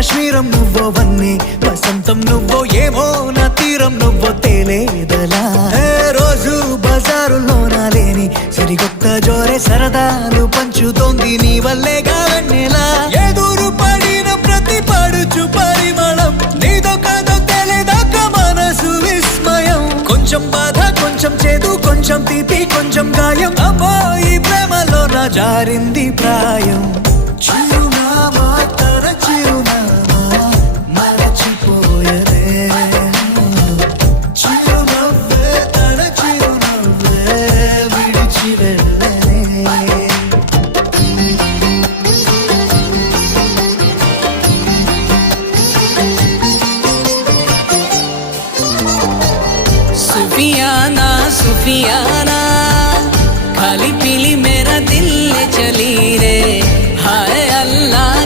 కాశ్మీరం నువ్వో వన్నే వసంతం నువ్వో ఏమో నా తీరం నువ్వో తేలేదలా రోజు బజారులో నా లేని సరికొత్త జోరే సరదాలు పంచుతోంది నీ వల్లేగా వెన్నెలా ఎదురు పడిన ప్రతి పడుచు పరిమళం నీదో కాదో తెలియదాకా మనసు విస్మయం కొంచెం బాధ కొంచెం చేదు కొంచెం తీపి కొంచెం గాయం అమ్మో ఈ ప్రేమలో నా జారింది ప్రాయం చిరునామా తన చిరునామా మరచిపోయదే చిరునవ్వే తన చిరునవ్వే విడిచి వెళ్ళనే सुफियाना सुफियाना खाली पीली मेरा दिल ले चली रे हाय अल्लाह